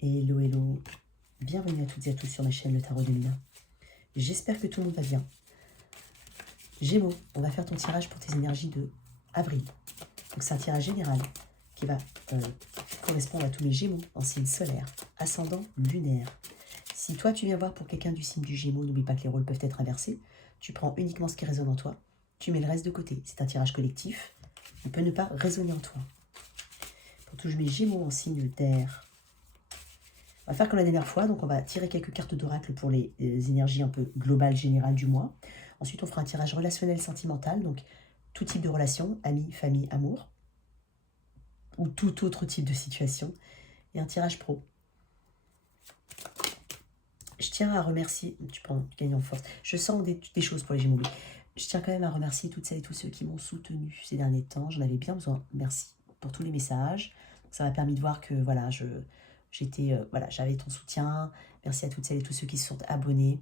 Hello, hello. Bienvenue à toutes et à tous sur ma chaîne Le Tarot de Mina. J'espère que tout le monde va bien. Gémeaux, on va faire ton tirage pour tes énergies de avril. Donc c'est un tirage général qui va correspondre à tous les Gémeaux en signe solaire, ascendant, lunaire. Si toi tu viens voir pour quelqu'un du signe du Gémeaux, n'oublie pas que les rôles peuvent être inversés. Tu prends uniquement ce qui résonne en toi, tu mets le reste de côté. C'est un tirage collectif, il peut ne pas résonner en toi. Pour tous mes Gémeaux en signe d'air, on va faire comme la dernière fois, donc on va tirer quelques cartes d'oracle pour les énergies un peu globales, générales du mois. Ensuite, on fera un tirage relationnel sentimental, donc tout type de relation, amis, famille, amour, ou tout autre type de situation, et un tirage pro. Je tiens à remercier, tu gagnes en force, je sens des choses pour les Gémeaux, mais je tiens quand même à remercier toutes celles et tous ceux qui m'ont soutenu ces derniers temps, j'en avais bien besoin, merci pour tous les messages, ça m'a permis de voir que voilà, j'avais ton soutien. Merci à toutes celles et tous ceux qui se sont abonnés.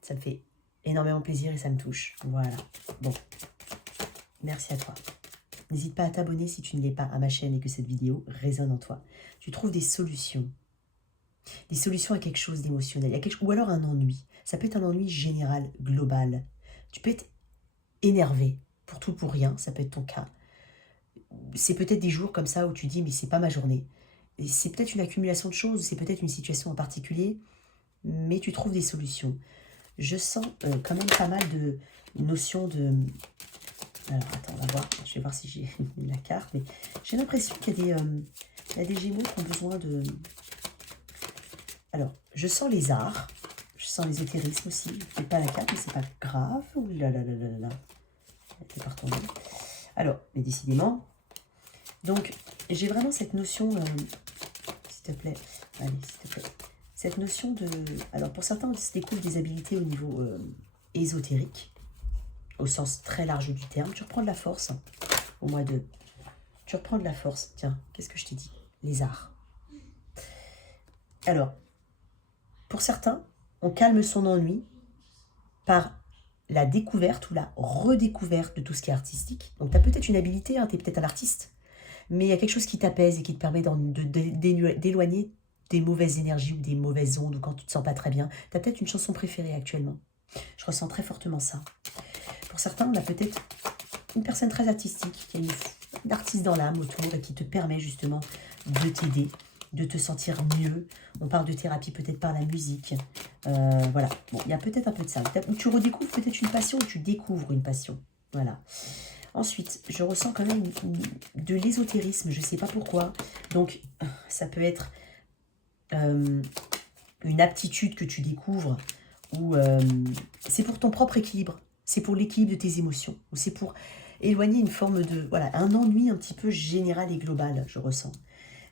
Ça me fait énormément plaisir et ça me touche. Voilà. Bon. Merci à toi. N'hésite pas à t'abonner si tu ne l'es pas à ma chaîne et que cette vidéo résonne en toi. Tu trouves des solutions. Des solutions à quelque chose d'émotionnel. Ou alors un ennui. Ça peut être un ennui général, global. Tu peux être énervé pour tout, pour rien. Ça peut être ton cas. C'est peut-être des jours comme ça où tu dis mais c'est pas ma journée. C'est peut-être une accumulation de choses, c'est peut-être une situation en particulier, mais tu trouves des solutions. Je sens quand même pas mal de notions de... Alors, attends, on va voir. Je vais voir si j'ai la carte, mais j'ai l'impression qu'il y a des Gémeaux qui ont besoin de... Alors, je sens les arts, je sens l'ésotérisme aussi. Je ne fais pas la carte, mais c'est pas grave. Ouh là là là là là. Elle était pas retombée. Alors, mais décidément... Donc, j'ai vraiment cette notion... s'il te plaît, allez, s'il te plaît. Cette notion de... Alors, pour certains, on se découvre des habilités au niveau ésotérique, au sens très large du terme. Tu reprends de la force au mois de... Tu reprends de la force. Tiens, qu'est-ce que je t'ai dit? Les arts. Alors, pour certains, on calme son ennui par la découverte ou la redécouverte de tout ce qui est artistique. Donc, tu as peut-être une habilité, hein, tu es peut-être un artiste, mais il y a quelque chose qui t'apaise et qui te permet d'éloigner des mauvaises énergies ou des mauvaises ondes ou quand tu ne te sens pas très bien. Tu as peut-être une chanson préférée actuellement. Je ressens très fortement ça. Pour certains, on a peut-être une personne très artistique, qui a une artiste dans l'âme autour et qui te permet justement de t'aider, de te sentir mieux. On parle de thérapie peut-être par la musique. Voilà, bon, il y a peut-être un peu de ça. Ou tu redécouvres peut-être une passion ou tu découvres une passion. Voilà. Ensuite, je ressens quand même de l'ésotérisme, je ne sais pas pourquoi. Donc, ça peut être une aptitude que tu découvres, ou c'est pour ton propre équilibre, c'est pour l'équilibre de tes émotions, ou c'est pour éloigner une forme de... Voilà, un ennui un petit peu général et global, je ressens.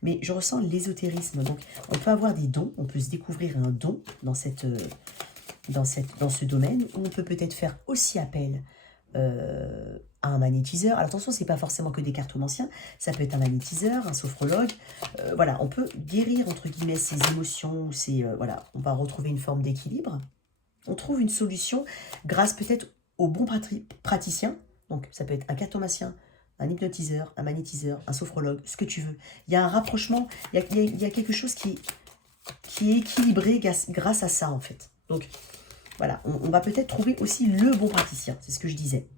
Mais je ressens l'ésotérisme, donc on peut avoir des dons, on peut se découvrir un don dans ce domaine, où on peut peut-être faire aussi appel à un magnétiseur. Alors attention, c'est pas forcément que des cartomanciens, ça peut être un magnétiseur, un sophrologue. Voilà, on peut guérir entre guillemets ses émotions, voilà, on va retrouver une forme d'équilibre. On trouve une solution grâce peut-être au bon praticien. Donc ça peut être un cartomancien, un hypnotiseur, un magnétiseur, un sophrologue, ce que tu veux. Il y a un rapprochement, il y a quelque chose qui est équilibré grâce à ça en fait. Donc voilà, on va peut-être trouver aussi le bon praticien, c'est ce que je disais.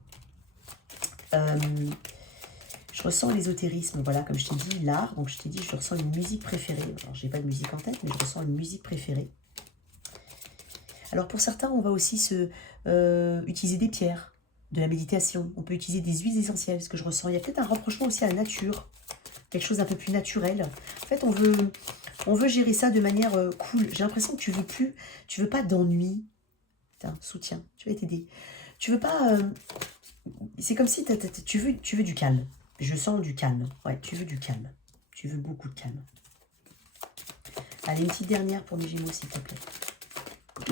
Je ressens l'ésotérisme, voilà, comme je t'ai dit, l'art. Donc je t'ai dit, je ressens une musique préférée. Alors j'ai pas de musique en tête, mais je ressens une musique préférée. Alors pour certains, on va aussi utiliser des pierres, de la méditation. On peut utiliser des huiles essentielles, ce que je ressens. Il y a peut-être un rapprochement aussi à la nature, quelque chose d'un peu plus naturel. En fait, on veut gérer ça de manière cool. J'ai l'impression que tu veux pas d'ennui. Soutien, tu vas t'aider. Tu veux pas... c'est comme si tu veux du calme. Je sens du calme. Ouais, tu veux du calme. Tu veux beaucoup de calme. Allez, une petite dernière pour mes Gémeaux, s'il te plaît.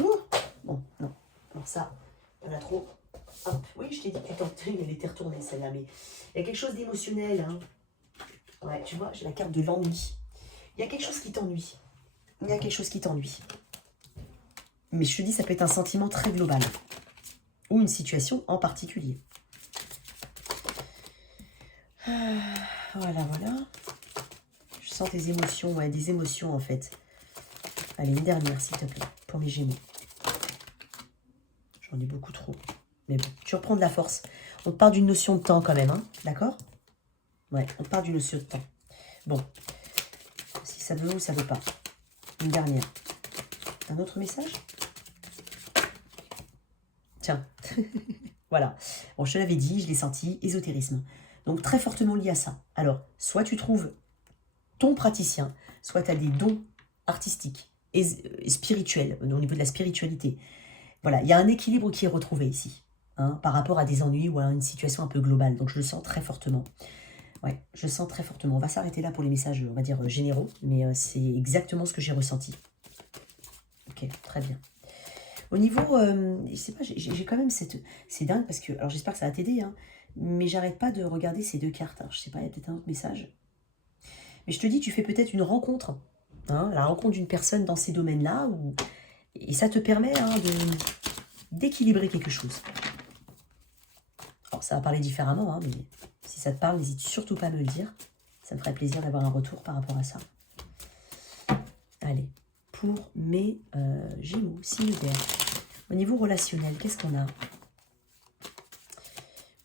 Ouh, bon, non. Alors ça, on a trop... Hop. Oui, je t'ai dit que tu t'entraînes, elle était retournée celle-là, mais il y a quelque chose d'émotionnel. Hein. Ouais, tu vois, j'ai la carte de l'ennui. Il y a quelque chose qui t'ennuie. Il y a quelque chose qui t'ennuie. Mais je te dis, ça peut être un sentiment très global. Ou une situation en particulier. Voilà, voilà. Je sens tes émotions, ouais, des émotions en fait. Allez, une dernière, s'il te plaît, pour mes Gémeaux. J'en ai beaucoup trop. Mais bon, tu reprends de la force. On part d'une notion de temps quand même, hein, d'accord? Ouais, on part d'une notion de temps. Bon, si ça veut ou ça veut pas. Une dernière. Un autre message? Tiens, voilà. Bon, je te l'avais dit, je l'ai senti, ésotérisme. Donc très fortement lié à ça. Alors, soit tu trouves ton praticien, soit tu as des dons artistiques et spirituels, au niveau de la spiritualité. Voilà, il y a un équilibre qui est retrouvé ici, hein, par rapport à des ennuis ou à une situation un peu globale. Donc je le sens très fortement. Ouais, je le sens très fortement. On va s'arrêter là pour les messages, on va dire, généraux, mais c'est exactement ce que j'ai ressenti. Ok, très bien. Au niveau, je sais pas, j'ai quand même cette... C'est dingue parce que, alors j'espère que ça va t'aider, hein, mais j'arrête pas de regarder ces deux cartes. Alors je sais pas, il y a peut-être un autre message. Mais je te dis, tu fais peut-être une rencontre, hein, la rencontre d'une personne dans ces domaines-là, et ça te permet, hein, d'équilibrer quelque chose. Alors ça va parler différemment, hein, mais si ça te parle, n'hésite surtout pas à me le dire. Ça me ferait plaisir d'avoir un retour par rapport à ça. Allez, pour mes Gémeaux, signe d'air. Au niveau relationnel, qu'est-ce qu'on a?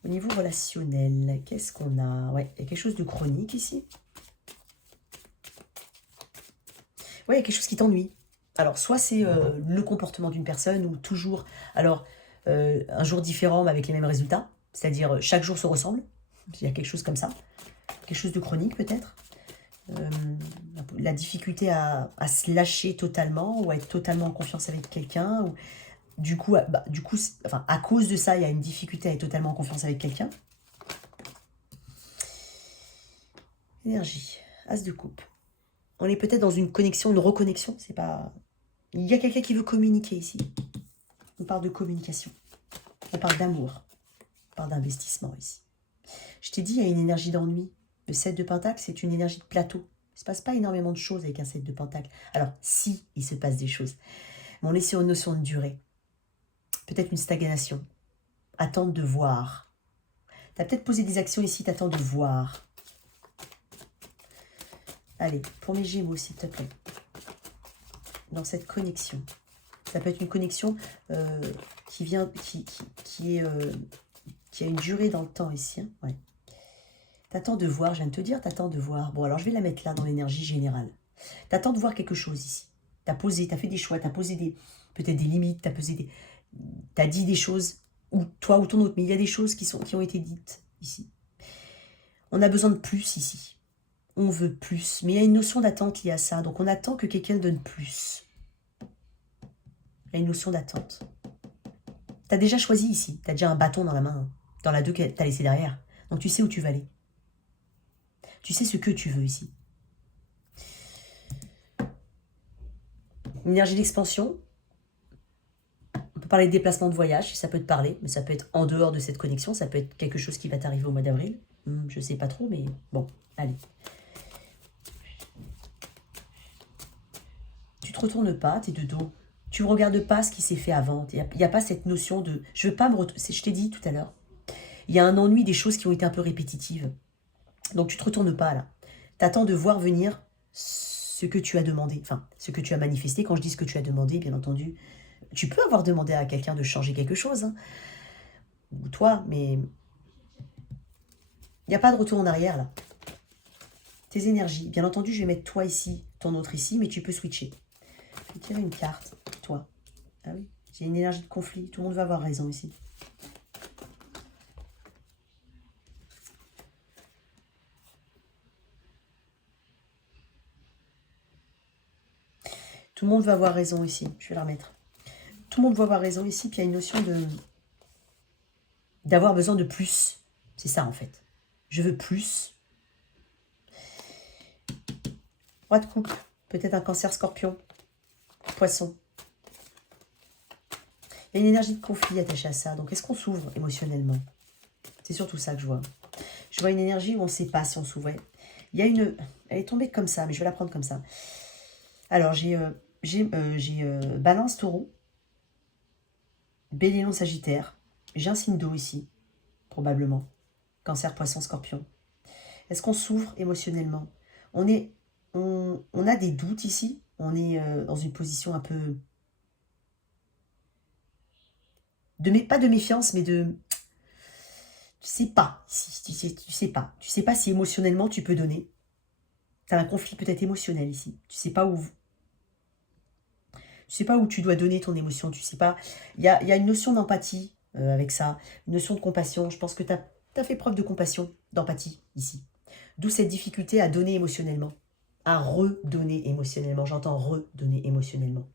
Au niveau relationnel, qu'est-ce qu'on a? Ouais, il y a quelque chose de chronique ici. Ouais, il y a quelque chose qui t'ennuie. Alors, soit c'est le comportement d'une personne, ou toujours, alors, un jour différent, mais avec les mêmes résultats. C'est-à-dire, chaque jour se ressemble. Il y a quelque chose comme ça. Quelque chose de chronique, peut-être. La difficulté à se lâcher totalement, ou à être totalement en confiance avec quelqu'un. Ou, du coup, enfin, à cause de ça, il y a une difficulté à être totalement en confiance avec quelqu'un. Énergie. As de coupe. On est peut-être dans une connexion, une reconnexion. C'est pas... Il y a quelqu'un qui veut communiquer ici. On parle de communication. On parle d'amour. On parle d'investissement ici. Je t'ai dit, il y a une énergie d'ennui. Le 7 de Pentacle, c'est une énergie de plateau. Il ne se passe pas énormément de choses avec un 7 de Pentacle. Alors, si, il se passe des choses. Mais on est sur une notion de durée. Peut-être une stagnation. Attendre de voir. Tu as peut-être posé des actions ici, tu attends de voir. Allez, pour mes Gémeaux, s'il te plaît. Dans cette connexion. Ça peut être une connexion qui vient, qui a une durée dans le temps ici. Hein, ouais. T'attends de voir, je viens de te dire, t'attends de voir. Bon, alors je vais la mettre là dans l'énergie générale. T'attends de voir quelque chose ici. T'as posé, t'as fait des choix, t'as posé peut-être des limites, t'as dit des choses, ou toi ou ton autre, mais il y a des choses qui ont été dites ici. On a besoin de plus ici. On veut plus, mais il y a une notion d'attente liée à ça. Donc on attend que quelqu'un donne plus. Il y a une notion d'attente. Tu as déjà choisi ici. Tu as déjà un bâton dans la main. Hein, dans la 2 que tu as laissé derrière. Donc tu sais où tu vas aller. Tu sais ce que tu veux ici. Une énergie d'expansion. On peut parler de déplacement de voyage, si ça peut te parler. Mais ça peut être en dehors de cette connexion. Ça peut être quelque chose qui va t'arriver au mois d'avril. Je ne sais pas trop, mais bon, allez. Tu te retournes pas, tu es de dos. Tu ne regardes pas ce qui s'est fait avant. Il n'y a pas cette notion de... Je veux pas me retourner. Je t'ai dit tout à l'heure. Il y a un ennui des choses qui ont été un peu répétitives. Donc tu ne te retournes pas là. Tu attends de voir venir ce que tu as demandé. Enfin, ce que tu as manifesté. Quand je dis ce que tu as demandé, bien entendu, tu peux avoir demandé à quelqu'un de changer quelque chose. Hein, ou toi, mais... Il n'y a pas de retour en arrière là. Tes énergies. Bien entendu, je vais mettre toi ici, ton autre ici, mais tu peux switcher. Je vais tirer une carte. Toi. Ah oui, j'ai une énergie de conflit. Tout le monde va avoir raison ici. Tout le monde va avoir raison ici. Je vais la remettre. Tout le monde va avoir raison ici. Puis il y a une notion d'avoir besoin de plus. C'est ça en fait. Je veux plus. Roi de coupe. Peut-être un cancer scorpion. Poisson. Il y a une énergie de conflit attachée à ça. Donc est-ce qu'on s'ouvre émotionnellement? C'est surtout ça que je vois. Je vois une énergie où on ne sait pas si on s'ouvrait. Il y a une... Elle est tombée comme ça, mais je vais la prendre comme ça. Alors j'ai Balance, Taureau. Bélier, Lion, Sagittaire. J'ai un signe d'eau ici, probablement. Cancer, Poisson, Scorpion. Est-ce qu'on s'ouvre émotionnellement? On a des doutes ici. on est dans une position un peu... pas de méfiance, mais de... Tu sais pas, tu sais pas. Tu sais pas si émotionnellement tu peux donner. Tu as un conflit peut-être émotionnel ici. Tu sais pas où tu dois donner ton émotion. Tu sais pas. Il y a une notion d'empathie avec ça, une notion de compassion. Je pense que tu as fait preuve de compassion, d'empathie ici. D'où cette difficulté à donner émotionnellement, à redonner émotionnellement. J'entends redonner émotionnellement.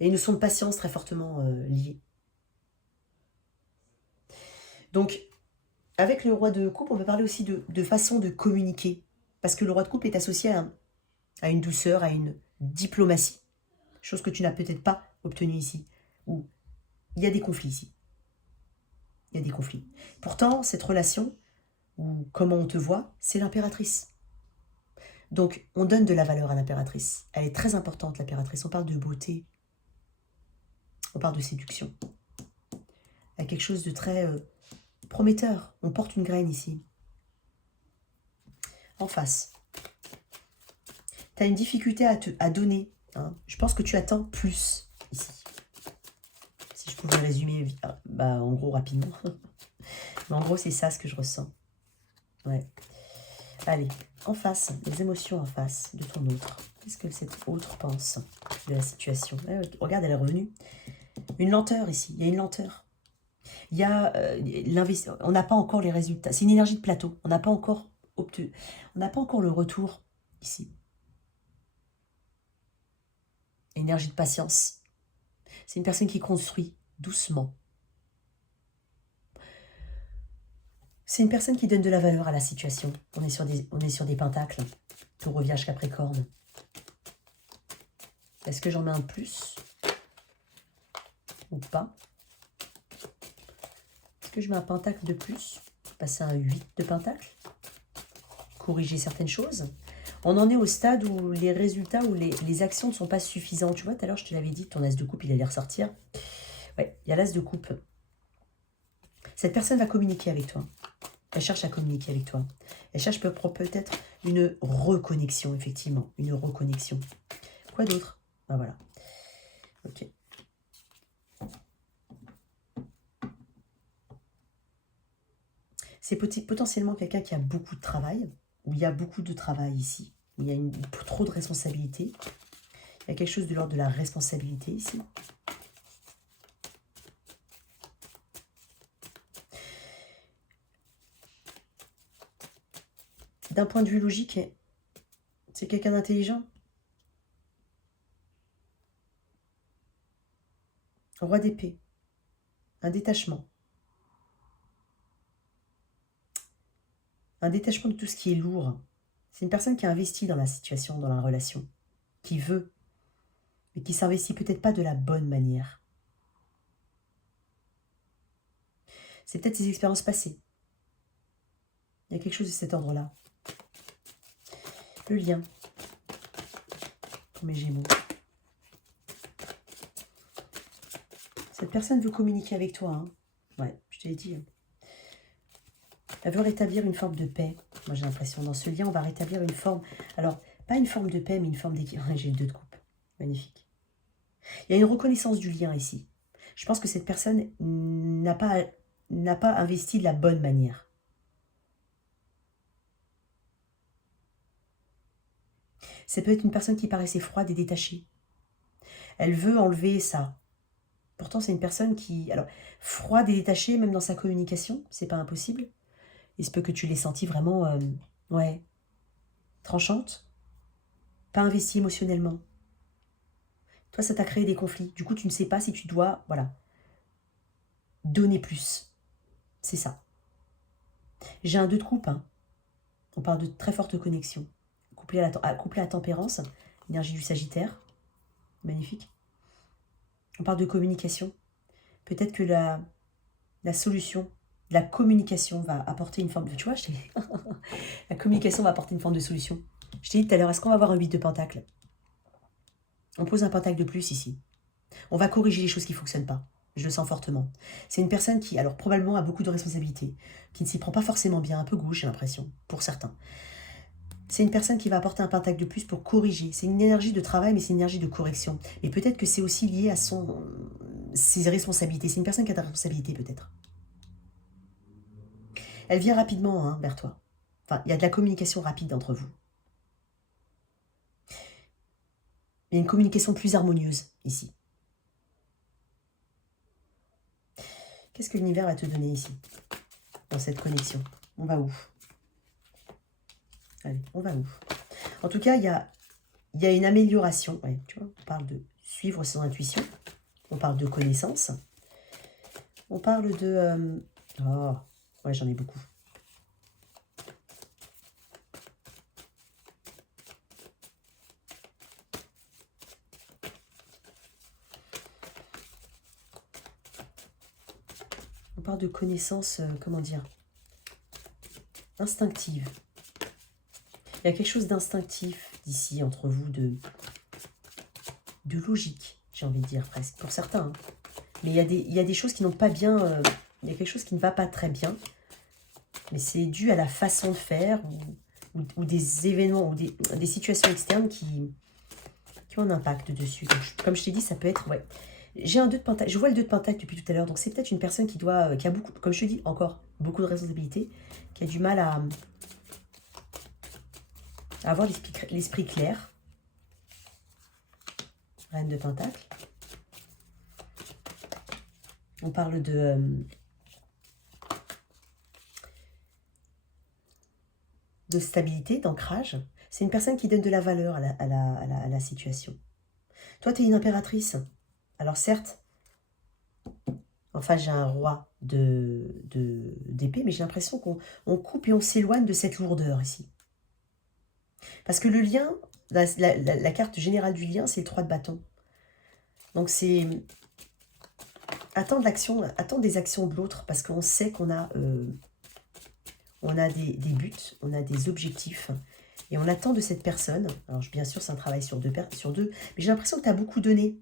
Il y a une notion de patience très fortement liée. Donc, avec le roi de coupe, on peut parler aussi de façon de communiquer. Parce que le roi de coupe est associé à une douceur, à une diplomatie. Chose que tu n'as peut-être pas obtenue ici. Ou il y a des conflits ici. Il y a des conflits. Pourtant, cette relation, ou comment on te voit, c'est l'impératrice. Donc, on donne de la valeur à l'impératrice. Elle est très importante, l'impératrice. On parle de beauté. On parle de séduction. Il y a quelque chose de très prometteur. On porte une graine ici. En face. Tu as une difficulté à donner. Hein. Je pense que tu attends plus ici. Si je pouvais résumer en gros rapidement. Mais en gros, c'est ça ce que je ressens. Ouais. Allez, en face, les émotions en face de ton autre. Qu'est-ce que cet autre pense de la situation? Regarde, elle est revenue. Une lenteur ici, il y a une lenteur. Il y a on n'a pas encore les résultats. C'est une énergie de plateau. On n'a pas encore obtenu. On n'a pas encore le retour ici. Énergie de patience. C'est une personne qui construit doucement. C'est une personne qui donne de la valeur à la situation. On est sur des pentacles. Taureau, Vierge, Capricorne. Est-ce que j'en mets un de plus? Ou pas? Est-ce que je mets un pentacle de plus? Passer à un 8 de pentacle? Corriger certaines choses? On en est au stade où les résultats, où les actions ne sont pas suffisantes. Tu vois, tout à l'heure, je te l'avais dit, ton as de coupe, il allait ressortir. Ouais, il y a l'as de coupe. Cette personne va communiquer avec toi. Elle cherche à communiquer avec toi. Elle cherche peut-être une reconnexion, effectivement. Une reconnexion. Quoi d'autre? Ah, voilà. Ok. C'est potentiellement quelqu'un qui a beaucoup de travail, où il y a beaucoup de travail ici, où il y a trop de responsabilités. Il y a quelque chose de l'ordre de la responsabilité ici. D'un point de vue logique, c'est quelqu'un d'intelligent. Roi d'épée. Un détachement. Un détachement de tout ce qui est lourd. C'est une personne qui a investi dans la situation, dans la relation. Qui veut, mais qui s'investit peut-être pas de la bonne manière. C'est peut-être ses expériences passées. Il y a quelque chose de cet ordre-là. Le lien. Pour mes Gémeaux. Cette personne veut communiquer avec toi. Hein. Ouais, je te l'ai dit. Elle veut rétablir une forme de paix. Moi, j'ai l'impression, dans ce lien, on va rétablir une forme... Alors, pas une forme de paix, mais une forme d'équilibre. J'ai le 2 de coupe. Magnifique. Il y a une reconnaissance du lien ici. Je pense que cette personne n'a pas investi de la bonne manière. Ça peut être une personne qui paraissait froide et détachée. Elle veut enlever ça. Pourtant, c'est une personne qui... Alors, froide et détachée, même dans sa communication, c'est pas impossible. Il se peut que tu l'aies sentie vraiment... ouais. Tranchante. Pas investie émotionnellement. Toi, ça t'a créé des conflits. Du coup, tu ne sais pas si tu dois... Voilà. Donner plus. C'est ça. J'ai un 2 de coupe. Hein. On parle de très forte connexion. Couplé à tempérance. Énergie du Sagittaire. Magnifique. On parle de communication. Peut-être que la solution, la communication va apporter une forme de... Tu vois, la communication va apporter une forme de solution. Je t'ai dit tout à l'heure, est-ce qu'on va avoir un 8 de pentacle? On pose un pentacle de plus ici. On va corriger les choses qui ne fonctionnent pas. Je le sens fortement. C'est une personne qui, alors probablement, a beaucoup de responsabilités, qui ne s'y prend pas forcément bien, un peu gauche, j'ai l'impression, pour certains. C'est une personne qui va apporter un pentacle de plus pour corriger. C'est une énergie de travail, mais c'est une énergie de correction. Et peut-être que c'est aussi lié à ses responsabilités. C'est une personne qui a des responsabilités, peut-être. Elle vient rapidement hein, vers toi. Enfin, il y a de la communication rapide entre vous. Il y a une communication plus harmonieuse, ici. Qu'est-ce que l'univers va te donner ici, dans cette connexion? On va où? Allez, on va où? En tout cas, il y a une amélioration. Ouais, tu vois, on parle de suivre son intuition. On parle de connaissance. On parle de... Oh, ouais, j'en ai beaucoup. On parle de connaissance, comment dire, instinctive. Il y a quelque chose d'instinctif d'ici entre vous, de logique, j'ai envie de dire presque, pour certains. Hein. Mais il y a des choses qui n'ont pas bien... il y a quelque chose qui ne va pas très bien. Mais c'est dû à la façon de faire ou des événements ou des situations externes qui ont un impact dessus. Donc, comme je t'ai dit, ça peut être... Ouais. J'ai un 2 de pentacle. Je vois le 2 de pentacle depuis tout à l'heure. Donc c'est peut-être une personne qui a beaucoup, comme je te dis, encore beaucoup de responsabilités, qui a du mal à avoir l'esprit clair. Reine de pentacle. On parle de stabilité, d'ancrage. C'est une personne qui donne de la valeur à la situation. Toi, tu es une impératrice. Alors certes, enfin j'ai un roi d'épée, mais j'ai l'impression qu'on coupe et on s'éloigne de cette lourdeur ici. Parce que le lien, la carte générale du lien, c'est le 3 de bâton. Donc c'est attendre l'action, attendre des actions de l'autre, parce qu'on sait qu'on a, des buts, on a des objectifs, et on attend de cette personne. Alors bien sûr, c'est un travail sur deux, mais j'ai l'impression que tu as beaucoup donné.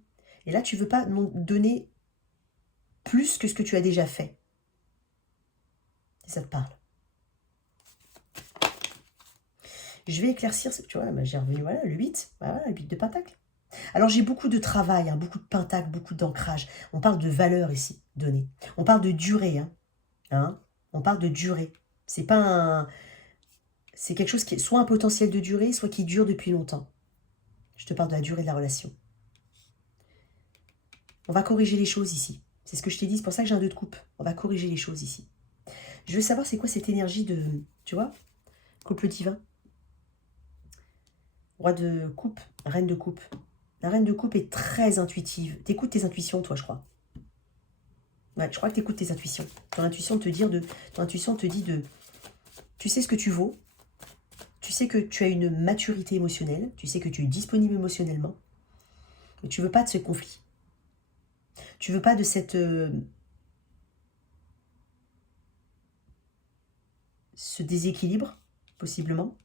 Et là, tu ne veux pas donner plus que ce que tu as déjà fait. Si ça te parle. Je vais éclaircir, tu vois, j'ai revenu, voilà, le 8, voilà, le 8 de pentacle. Alors j'ai beaucoup de travail, hein, beaucoup de pentacle, beaucoup d'ancrage. On parle de valeur ici, donnée. On parle de durée, hein, on parle de durée. C'est pas un... C'est quelque chose qui est soit un potentiel de durée, soit qui dure depuis longtemps. Je te parle de la durée de la relation. On va corriger les choses ici. C'est ce que je t'ai dit, c'est pour ça que j'ai un 2 de coupe. On va corriger les choses ici. Je veux savoir c'est quoi cette énergie de... Tu vois, couple divin. Roi de coupe, reine de coupe. La reine de coupe est très intuitive. T'écoutes tes intuitions, toi, je crois. Ouais, je crois que t'écoutes tes intuitions. Ton intuition te dit de... Tu sais ce que tu vaux. Tu sais que tu as une maturité émotionnelle. Tu sais que tu es disponible émotionnellement. Mais tu veux pas de ce conflit. Tu veux pas de cette... ce déséquilibre, possiblement.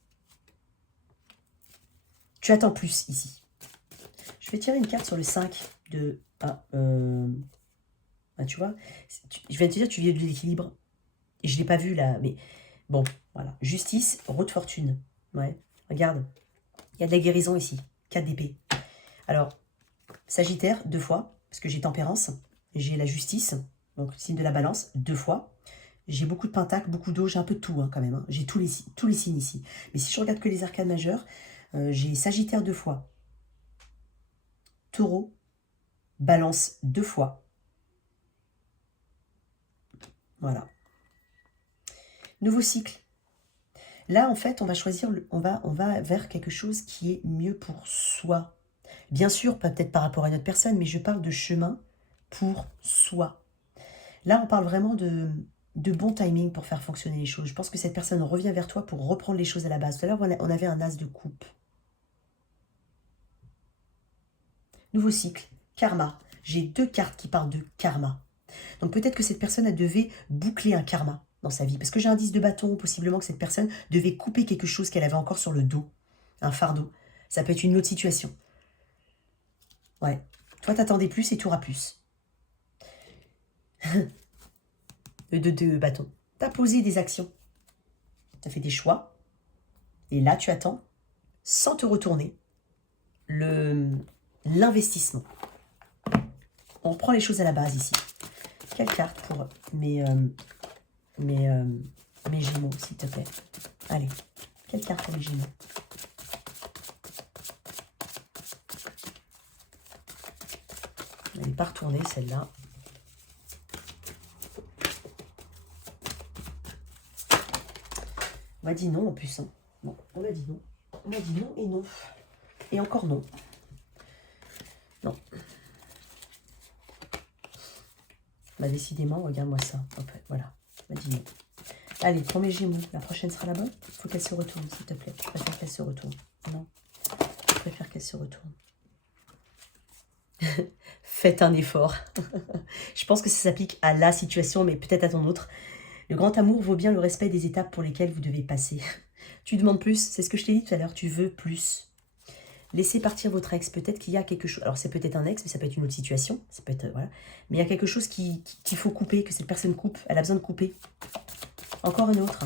Tu attends plus, ici. Je vais tirer une carte sur le 5 de... tu vois, je viens de te dire, tu viens de l'équilibre. Et je ne l'ai pas vu, là, mais... Bon, voilà. Justice, roue de fortune. Ouais, regarde. Il y a de la guérison ici. 4 d'épée. Alors, Sagittaire, 2 fois, parce que j'ai tempérance. J'ai la justice, donc signe de la balance, 2 fois. J'ai beaucoup de pentacles, beaucoup d'eau, j'ai un peu de tout hein, quand même. Hein. J'ai tous les signes ici. Mais si je regarde que les arcanes majeures, j'ai Sagittaire 2 fois. Taureau, balance 2 fois. Voilà. Nouveau cycle. Là, en fait, on va choisir, on va vers quelque chose qui est mieux pour soi. Bien sûr, peut-être par rapport à une autre personne, mais je parle de chemin pour soi. Là, on parle vraiment de bon timing pour faire fonctionner les choses. Je pense que cette personne revient vers toi pour reprendre les choses à la base. Tout à l'heure, on avait un as de coupe. Nouveau cycle, karma. J'ai 2 cartes qui parlent de karma. Donc peut-être que cette personne elle devait boucler un karma dans sa vie. Parce que j'ai un 10 de bâton, possiblement que cette personne devait couper quelque chose qu'elle avait encore sur le dos. Un fardeau. Ça peut être une autre situation. Ouais. Toi, t'attendais plus et tu auras plus. Le 2 de bâton. T'as posé des actions. T'as fait des choix. Et là, tu attends, sans te retourner, l'investissement. On reprend les choses à la base ici. Quelle carte pour mes Gémeaux, s'il te plaît? Allez, quelle carte pour les Gémeaux? Elle n'est pas retournée, celle-là. On m'a dit non en plus. Hein. Non, on m'a dit non. On m'a dit non et non. Et encore non. Non. Bah décidément, regarde-moi ça. Hop, voilà. On m'a dit non. Allez, pour mes Gémeaux, la prochaine sera la bonne. Il faut qu'elle se retourne, s'il te plaît. Je préfère qu'elle se retourne. Non. Je préfère qu'elle se retourne. Faites un effort. Je pense que ça s'applique à la situation, mais peut-être à ton autre. Le grand amour vaut bien le respect des étapes pour lesquelles vous devez passer. Tu demandes plus, c'est ce que je t'ai dit tout à l'heure, tu veux plus. Laissez partir votre ex, peut-être qu'il y a quelque chose, alors c'est peut-être un ex, mais ça peut être une autre situation, ça peut être, voilà. Mais il y a quelque chose qu'il faut couper, que cette personne coupe, elle a besoin de couper. Encore une autre.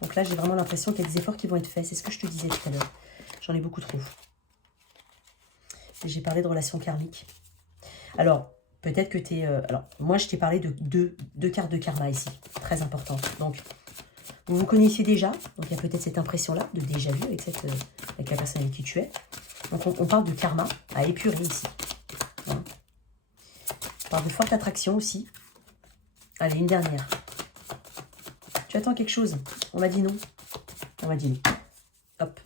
Donc là, j'ai vraiment l'impression qu'il y a des efforts qui vont être faits, c'est ce que je te disais tout à l'heure. J'en ai beaucoup trop. J'ai parlé de relations karmiques. Alors, peut-être que tu es... alors, moi, je t'ai parlé de deux cartes de karma ici, très importantes. Donc, vous vous connaissiez déjà, donc il y a peut-être cette impression-là de déjà-vu avec la personne avec qui tu es. Donc, on parle de karma à épurer ici. Hein. On parle de forte attraction aussi. Allez, une dernière. Tu attends quelque chose? On m'a dit non. On m'a dit non. Hop.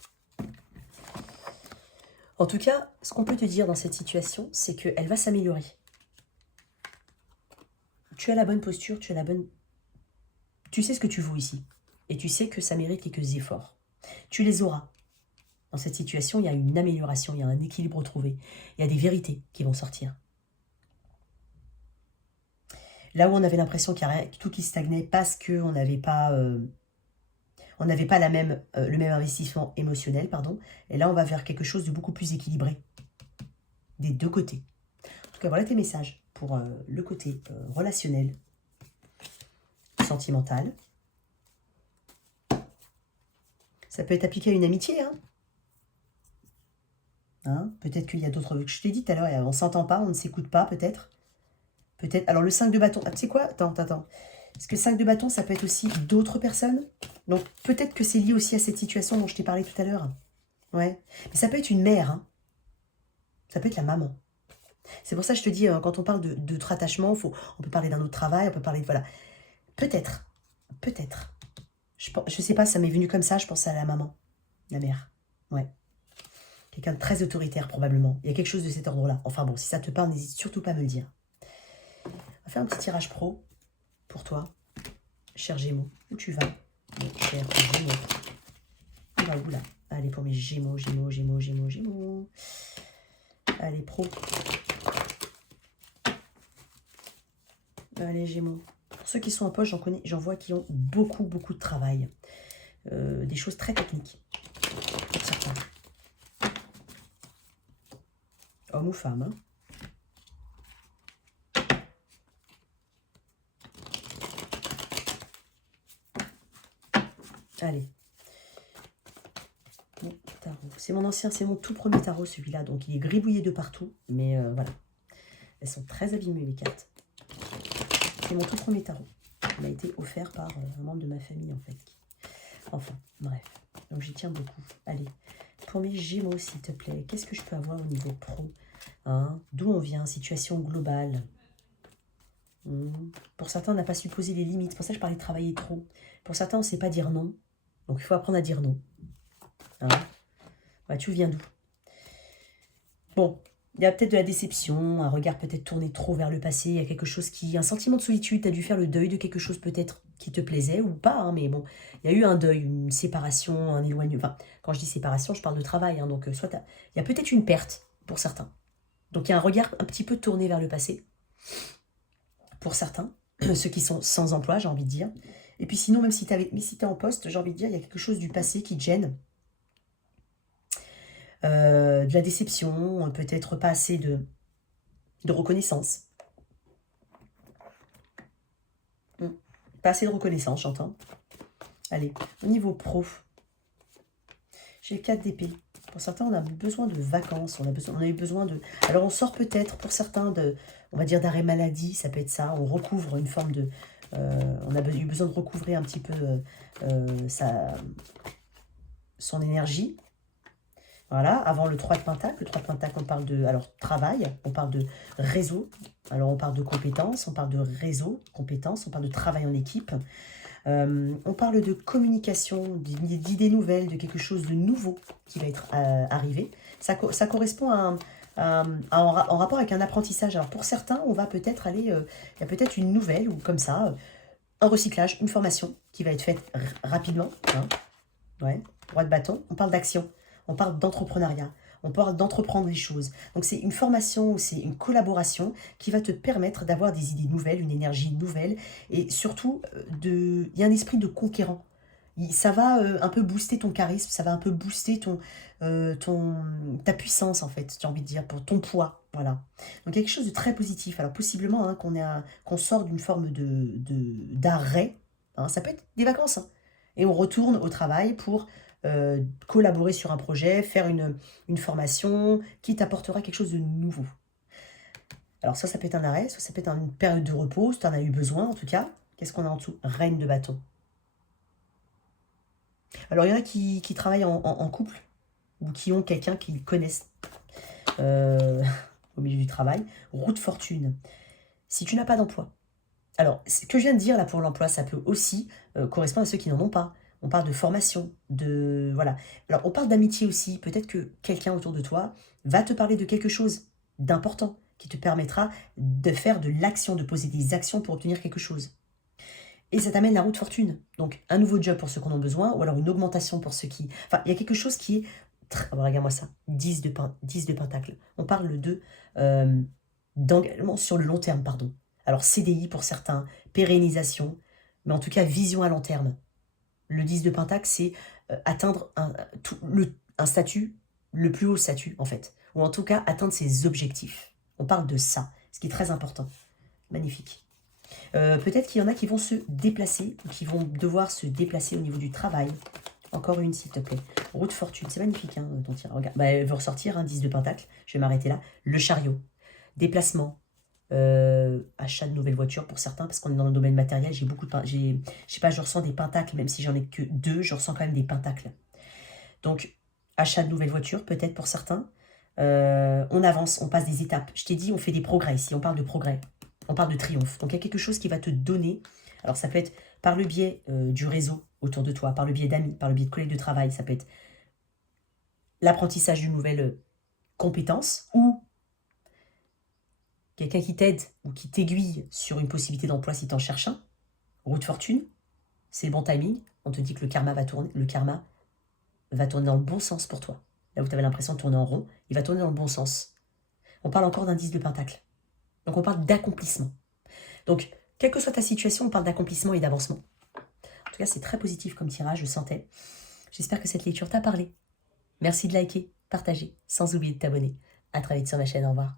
En tout cas, ce qu'on peut te dire dans cette situation, c'est qu'elle va s'améliorer. Tu as la bonne posture, tu as la bonne... Tu sais ce que tu vaux ici. Et tu sais que ça mérite quelques efforts. Tu les auras. Dans cette situation, il y a une amélioration, il y a un équilibre retrouvé. Il y a des vérités qui vont sortir. Là où on avait l'impression qu'il y a tout qui stagnait parce qu'on n'avait pas, le même investissement émotionnel, pardon. Et là, on va vers quelque chose de beaucoup plus équilibré. Des deux côtés. En tout cas, voilà tes messages pour le côté relationnel, sentimental. Ça peut être appliqué à une amitié, hein. Hein, peut-être qu'il y a d'autres... Je t'ai dit tout à l'heure, on ne s'entend pas, on ne s'écoute pas, peut-être. Peut-être... Alors, le 5 de bâton... Ah, tu sais quoi? Attends. Parce que le 5 de bâton, ça peut être aussi d'autres personnes. Donc, peut-être que c'est lié aussi à cette situation dont je t'ai parlé tout à l'heure. Ouais. Mais ça peut être une mère, hein. Ça peut être la maman. C'est pour ça que je te dis, quand on parle de notre attachement, on peut parler d'un autre travail, on peut parler de... Voilà. Peut-être. Peut-être. Je sais pas, ça m'est venu comme ça, je pense à la maman. La mère. Ouais. Quelqu'un de très autoritaire, probablement. Il y a quelque chose de cet ordre-là. Enfin bon, si ça te parle, n'hésite surtout pas à me le dire. On va faire un petit tirage pro pour toi, cher Gémeaux. Où tu vas, mon cher Gémeaux? On va où là? Allez, pour mes Gémeaux. Allez, pro. Allez, Gémeaux. Pour ceux qui sont en poche, j'en vois qui ont beaucoup de travail. Des choses très techniques. Pour certains. Homme ou femme, hein. Allez. Bon, tarot. C'est mon tout premier tarot, celui-là. Donc, il est gribouillé de partout. Mais voilà. Elles sont très abîmées, les cartes. C'est mon tout premier tarot. Il m'a été offert par un membre de ma famille, en fait. Enfin, bref. Donc, j'y tiens beaucoup. Allez. Pour mes Gémeaux, s'il te plaît, qu'est-ce que je peux avoir au niveau pro, hein? D'où on vient? Situation globale. Pour certains, on n'a pas su poser les limites. C'est pour ça que je parlais de travailler trop. Pour certains, on ne sait pas dire non. Donc, il faut apprendre à dire non. Hein? Bah, tu viens d'où? Bon, il y a peut-être de la déception, un regard peut-être tourné trop vers le passé, il y a quelque chose un sentiment de solitude, tu as dû faire le deuil de quelque chose peut-être qui te plaisait ou pas, hein, mais bon, il y a eu un deuil, une séparation, un éloignement. Enfin, quand je dis séparation, je parle de travail, hein, donc il y a peut-être une perte pour certains. Donc il y a un regard un petit peu tourné vers le passé, pour certains, ceux qui sont sans emploi, j'ai envie de dire. Et puis sinon, même si tu es en poste, j'ai envie de dire, il y a quelque chose du passé qui te gêne. De la déception, peut-être pas assez de reconnaissance. Pas assez de reconnaissance, j'entends. Allez, au niveau pro. J'ai le 4 d'épée. Pour certains, on a besoin de vacances, on a eu besoin de... Alors, on sort peut-être, pour certains, de, on va dire d'arrêt maladie, ça peut être ça. On recouvre une forme de... on a eu besoin de recouvrer un petit peu son énergie. Voilà, avant le 3 de Pentacle. Le 3 de Pentacle, on parle de travail, on parle de réseau. Alors, on parle de compétences, on parle de réseau, compétences, on parle de travail en équipe. On parle de communication, d'idées nouvelles, de quelque chose de nouveau qui va être arrivé. Ça correspond en rapport avec un apprentissage. Alors pour certains, on va peut-être aller, il y a peut-être une nouvelle ou comme ça, un recyclage, une formation qui va être faite rapidement. Hein. Ouais, roi de bâton, on parle d'action, on parle d'entrepreneuriat. On parle d'entreprendre les choses. Donc c'est une formation, c'est une collaboration qui va te permettre d'avoir des idées nouvelles, une énergie nouvelle. Et surtout, il y a un esprit de conquérant. Ça va un peu booster ton charisme, ça va un peu booster ta puissance en fait, j'ai envie de dire, pour ton poids. Voilà. Donc quelque chose de très positif. Alors possiblement hein, qu'on sort d'une forme d'arrêt. Hein, ça peut être des vacances. Hein, et on retourne au travail pour collaborer sur un projet, faire une formation qui t'apportera quelque chose de nouveau. Alors ça peut être un arrêt, soit ça peut être une période de repos, si tu en as eu besoin en tout cas. Qu'est-ce qu'on a en dessous? Reine de bâton. Alors il y en a qui travaillent en couple, ou qui ont quelqu'un qu'ils connaissent au milieu du travail. Roue de fortune. Si tu n'as pas d'emploi. Alors, ce que je viens de dire là pour l'emploi, ça peut aussi correspondre à ceux qui n'en ont pas. On parle de formation, de... Voilà. Alors, on parle d'amitié aussi. Peut-être que quelqu'un autour de toi va te parler de quelque chose d'important qui te permettra de faire de l'action, de poser des actions pour obtenir quelque chose. Et ça t'amène la roue de fortune. Donc, un nouveau job pour ceux qui en ont besoin, ou alors une augmentation pour ceux qui... Enfin, il y a quelque chose qui est... Oh, regarde-moi ça. 10 de pentacle. On parle d'engagement sur le long terme, pardon. Alors, CDI pour certains, pérennisation, mais en tout cas, vision à long terme. Le 10 de pentacle, c'est atteindre un statut, le plus haut statut, en fait. Ou en tout cas, atteindre ses objectifs. On parle de ça, ce qui est très important. Magnifique. Peut-être qu'il y en a qui vont se déplacer, ou qui vont devoir se déplacer au niveau du travail. Encore une, s'il te plaît. Roue de fortune, c'est magnifique, hein, ton tir. Regarde, bah, elle veut ressortir, un 10 de pentacle. Je vais m'arrêter là. Le chariot. Déplacement. Achat de nouvelles voitures pour certains, parce qu'on est dans le domaine matériel. J'ai beaucoup de... je sais pas, je ressens des pentacles, même si j'en ai que 2, je ressens quand même des pentacles. Donc, achat de nouvelles voitures, peut-être pour certains. On avance, on passe des étapes. Je t'ai dit, on fait des progrès ici, on parle de progrès. On parle de triomphe. Donc, il y a quelque chose qui va te donner. Alors, ça peut être par le biais du réseau autour de toi, par le biais d'amis, par le biais de collègues de travail. Ça peut être l'apprentissage d'une nouvelle compétence ou quelqu'un qui t'aide ou qui t'aiguille sur une possibilité d'emploi si tu en cherches un. Roue de fortune, c'est le bon timing. On te dit que le karma va tourner. Le karma va tourner dans le bon sens pour toi. Là où tu avais l'impression de tourner en rond, il va tourner dans le bon sens. On parle encore d'un 10 de pentacle. Donc on parle d'accomplissement. Donc, quelle que soit ta situation, on parle d'accomplissement et d'avancement. En tout cas, c'est très positif comme tirage, je sentais. J'espère que cette lecture t'a parlé. Merci de liker, partager, sans oublier de t'abonner. À très vite sur ma chaîne, au revoir.